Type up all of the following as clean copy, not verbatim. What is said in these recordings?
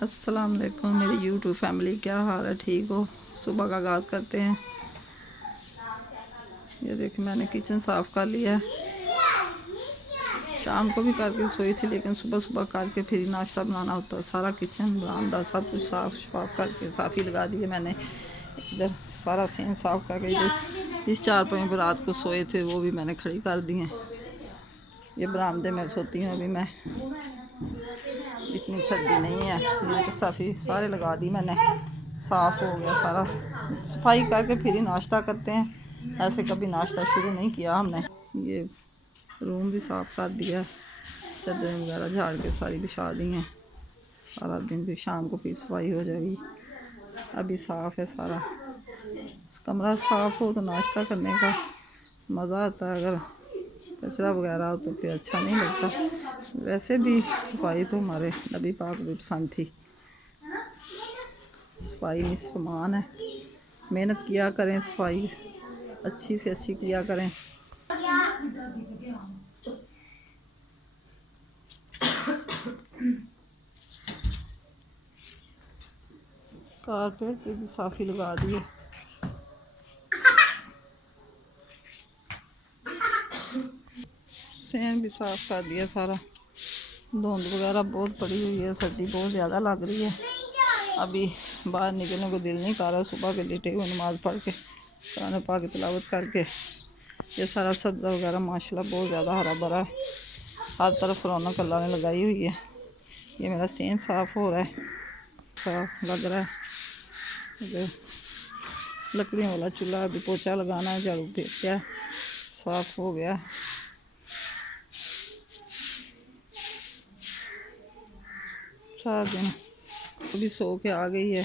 अस्सलाम वालेकुम मेरी यूट्यूब फैमिली, क्या हाल है? ठीक हो? सुबह का आगाज़ करते हैं। ये देखिए मैंने किचन साफ़ कर लिया है। शाम को भी करके सोई थी, लेकिन सुबह सुबह करके फिर नाश्ता बनाना होता है। सारा किचन बरामदा सब कुछ साफ़ शफाफ करके साफ़ी लगा दिए मैंने। इधर सारा सीन साफ़ करके इधर इस चारपाई पर रात को सोए थे वो भी मैंने खड़ी कर दी हैं। ये बरामदे में सोती हूँ अभी मैं, इतनी सर्दी नहीं है। ये तो साफ़ी सारे लगा दी मैंने, साफ़ हो गया सारा। सफाई करके फिर ही नाश्ता करते हैं, ऐसे कभी नाश्ता शुरू नहीं किया हमने। ये रूम भी साफ़ कर दिया, चादरें वगैरह झाड़ के सारी बिछा दी हैं। सारा दिन भी शाम को फिर सफाई हो जाएगी। अभी साफ़ है सारा। कमरा साफ़ हो तो नाश्ता करने का मज़ा आता है, अगर कचरा वगैरह हो तो फिर अच्छा नहीं लगता। वैसे भी सफाई तो हमारे नबी पाक को भी पसंद थी। सफाई निस्फ़ ईमान है। मेहनत किया करें, सफाई अच्छी से अच्छी किया करें। कारपेट पे भी साफ़ी लगा दी है। सैन भी साफ़ कर दिया सारा। धुंध वगैरह बहुत पड़ी हुई है, सर्दी बहुत ज़्यादा लग रही है। अभी बाहर निकलने को दिल नहीं कर रहा। सुबह के लेटे हुए नमाज़ पढ़ के कुरान पाक की तिलावत करके ये सारा सब्ज़ा वगैरह माशाल्लाह बहुत ज़्यादा हरा भरा है। हर तरफ रौनक अल्लाह ने लगाई हुई है। ये मेरा सीन साफ़ हो रहा है, साफ लग रहा है। लकड़ियों वाला चूल्हा अभी पोछा लगाना है, झाड़ू फेंक दिया, साफ़ हो गया। सारा दिन अभी सो के आ गई है।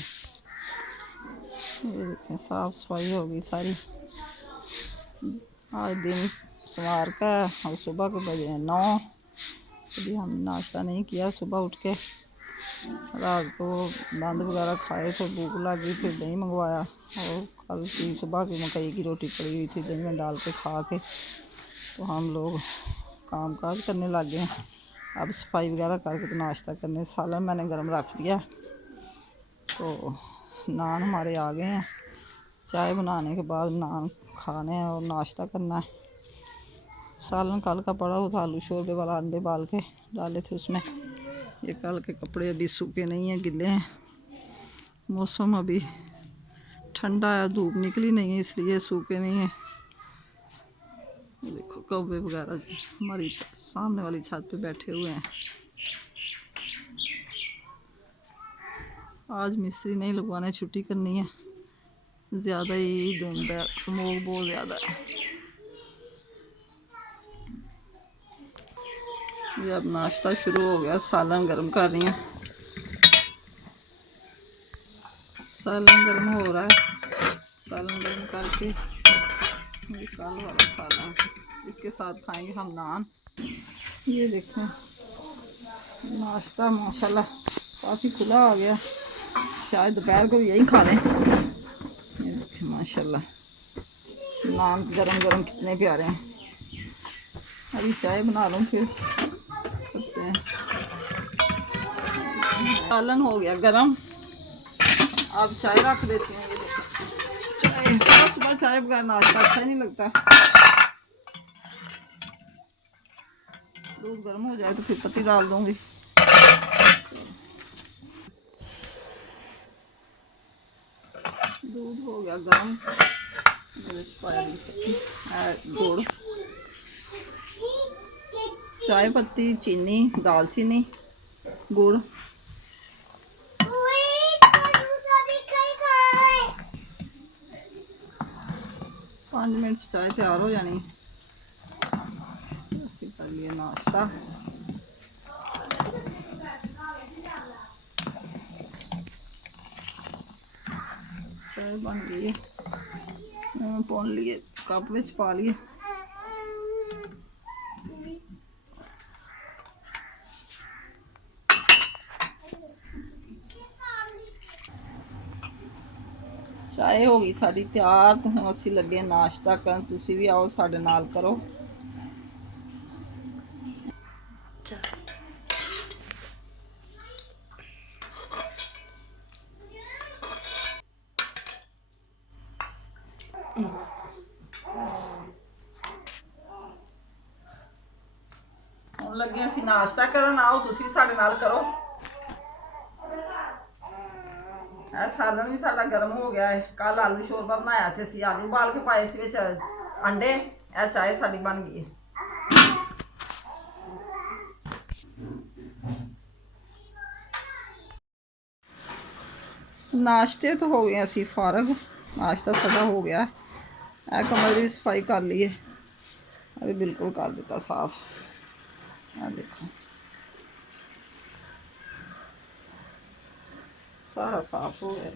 ये देखें साफ़ सफाई हो गई सारी। आज दिन सवार का और सुबह के बजे हैं 9। अभी हम नाश्ता नहीं किया। सुबह उठ के रात को बंद वगैरह खाए तो भूख लग गई, फिर दही मंगवाया और कल की सुबह की मकई की रोटी पड़ी हुई थी, दही में डाल के खा के तो हम लोग काम काज करने लग गए हैं। अब सफाई वगैरह करके तो नाश्ता करने। सालन मैंने गर्म रख दिया, तो नान हमारे आ गए हैं। चाय बनाने के बाद नान खाने हैं और नाश्ता करना है। सालन कल का पड़ा हुआ था, आलू शोरबे वाला, अंडे बाल के डाले थे उसमें। ये कल के कपड़े अभी सूखे नहीं हैं, गिले हैं। मौसम अभी ठंडा है, धूप निकली नहीं है इसलिए सूखे नहीं है। देखो कौवे वगैरह हमारी सामने वाली छत पे बैठे हुए हैं। आज मिस्त्री नहीं लगवाने, छुट्टी करनी है। ज़्यादा ही धुंध है, स्मोक बहुत ज़्यादा है। ये अब नाश्ता शुरू हो गया। सालन गर्म कर रही हूँ। सालन गर्म हो रहा है। सालन गर्म करके ये कल वाला सालन, इसके साथ खाएंगे हम नान। ये देखें नाश्ता माशाल्लाह काफ़ी खुला आ गया, शायद दोपहर को यही खा लें। ये देखें माशाल्लाह नान गरम गरम कितने प्यारे हैं। अभी चाय बना लूँ फिर करते हैं। सालन हो गया गरम, अब चाय रख देते हैं। ये चाय सुबह सुबह चाय बगैर नाश्ता अच्छा नहीं लगता। दूध गर्म हो जाए तो फिर पत्ती डाल दूँगी। दूध हो गया गर्म, गुड़, चाय पत्ती, चीनी, दालचीनी, गुड़। पाँच मिनट चाय तैयार हो जानी। ਅਸੀਂ कर लिए नाश्ता। चाय बन गई है, पौन लिए कप में पा लिए। चाय हो गई साड़ी तैयार, तो हम असी लगे नाश्ता करन। तुसी भी आओ साडे नाल करो। ਲੱਗੇ ਅਸੀਂ ਨਾਸ਼ਤਾ ਕਰਨ। ਆਓ ਤੁਸੀਂ ਸਾਡੇ ਨਾਲ ਕਰੋ। ਇਹ ਸਾਲਨ ਵੀ ਸਾਡਾ ਗਰਮ ਹੋ ਗਿਆ ਹੈ। ਕੱਲ ਆਲੂ ਸ਼ੋਰਬਾ ਬਣਾਇਆ ਸੀ ਅਸੀਂ, ਆਲੂ ਉਬਾਲ ਕੇ ਪਾਏ ਸੀ ਵਿੱਚ ਅੰਡੇ। ਇਹ ਚਾਹ ਸਾਡੀ ਬਣ ਗਈ ਹੈ। ਨਾਸ਼ਤੇ ਤੋਂ ਹੋ ਗਏ ਅਸੀਂ ਫਾਰਗ। ਨਾਸ਼ਤਾ ਸਾਡਾ ਹੋ ਗਿਆ। ਇਹ ਕਮਰੇ ਦੀ ਸਫਾਈ ਕਰ ਲਈ ਹੈ, ਅभी बिल्कुल कर दिता साफ। आ देखो सारा साफ हो गया।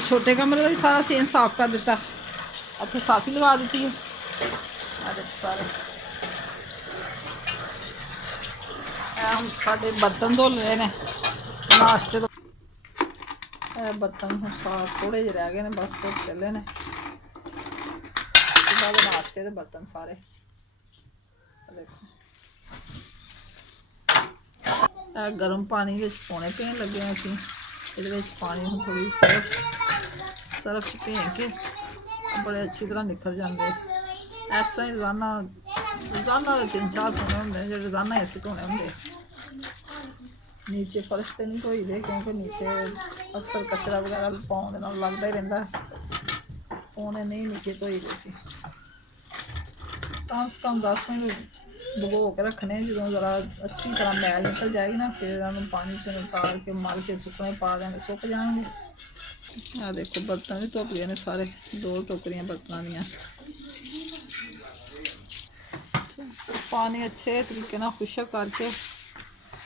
छोटे कमरे का भी सारा सेन साफ कर दिता। इतने साफी लगा दी है। सारे हम साढ़े बर्तन धो रहे हैं नाश्ते तो। बर्तन हम साफ थोड़े जे रह गए ने, बस धो चले ने। नाश्ते के बर्तन सारे देखो। गर्म पानी में पौने पीन लगे असी। ये पानी में थोड़ी सरफ भें के बड़े अच्छी तरह निखर जाते। इस तरह रोजाना रोजाना 3-4 धोने होंगे जो रोजाना ऐसे धोने होंगे। नीचे फर्श तो नहीं धोई दे क्योंकि नीचे अक्सर कचरा वगैरह पाने लगता ही रहता। पौने नहीं नीचे धोई दे सी। कम से कम 10 मिनट भगो के रखने। जो ज़रा अच्छी तरह मैल निकल जाएगी ना, फिर इन्होंने पानी से उतार के मल के सुकने पा देंगे, सुक जाएंगे। आ देखो बर्तन भी धुप गए ने सारे। 2 टोकरियां बर्तन दियाँ। पानी अच्छे तरीके ना खुशक करके,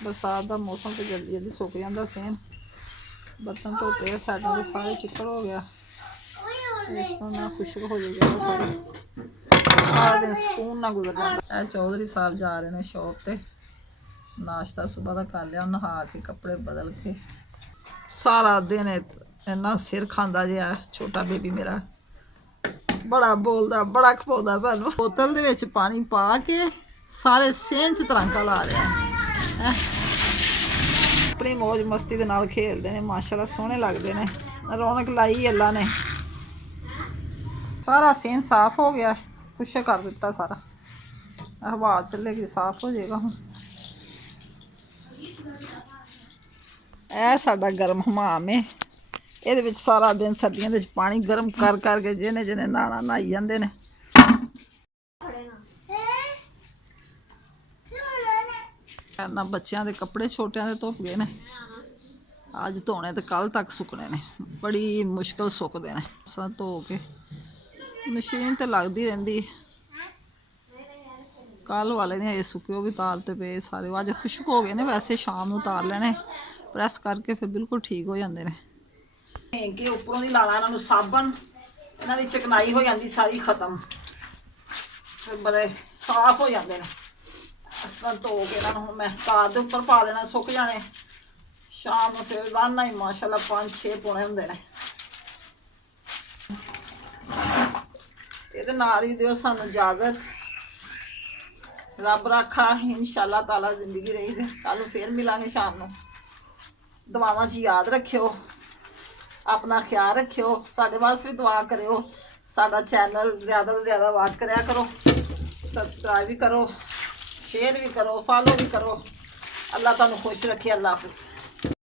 बरसात का मौसम तो जल्दी जल्दी सुक जाता सेन। बर्तन धोते साइडों से सारे चिक्कड़ हो गया। इस तरह ना खुशक हो जाएगा सारे। सारा दिन सुकून ना गुजर जाता। चौधरी साहब जा रहे हैं शॉप पे। नाश्ता सुबह का कर लिया, नहा के कपड़े बदल के। सारा दिन इन्ना सिर खांदा जिहा छोटा बेबी मेरा। बड़ा बोलदा, बड़ा खपाउंदा सानू। बोतल दे विच पानी पा के सारे सेन च तरंका ला रहा है। अपनी मौज मस्ती दे नाल खेलदे ने। माशाल्लाह सोहने लगदे ने। रौनक लाई अल्लाह ने। सारा सेन साफ हो गया, खुश कर दिता सारा। हवा चलेगी साफ हो जाएगा हम। यह साडा गर्म हमाम है। ये सारा दिन सर्दियों के पानी गर्म कर करके जिन्हें जिन्हें नहाना नहाई जाते हैं। ना बच्चों के कपड़े छोटिया के धुप गए ने। अज धोने तो कल तक सुकने ने। बड़ी मुश्किल सुकते हैं। सब धो के मशीन तो लगती रही। कल वाले ने सुके वो भी तारते पे सारे। अज खुश्क हो गए ने। वैसे शाम को तार लेने प्रैस करके फिर बिल्कुल ठीक हो जाते हैं। के उपरों ही लाना इन्हों साबन। इन्हों की चिकनाई हो जाती सारी खत्म। फिर बड़े साफ हो जाते हैं। इस तरह धो के इन्हों मैं तार के उपर पा देना, सुक जाने। शाम को फिर लाना ही माशाल्लाह 5-6 पौने होंगे ने। ये नाल ही दिओ सानू इजाजत। रब रखा इंशाअल्लाह ताला जिंदगी रही है। कल फिर मिलांगे शाम को। दुआवां च याद रखियो, अपना ख्याल रखियो, साडे वास्ते भी दुआ करियो। साडा चैनल ज़्यादा तो ज़्यादा वाच करया करो, सबसक्राइब भी करो, शेयर भी करो, फॉलो भी करो। अल्लाह तुहानू खुश रखे। अल्लाह हाफिज़।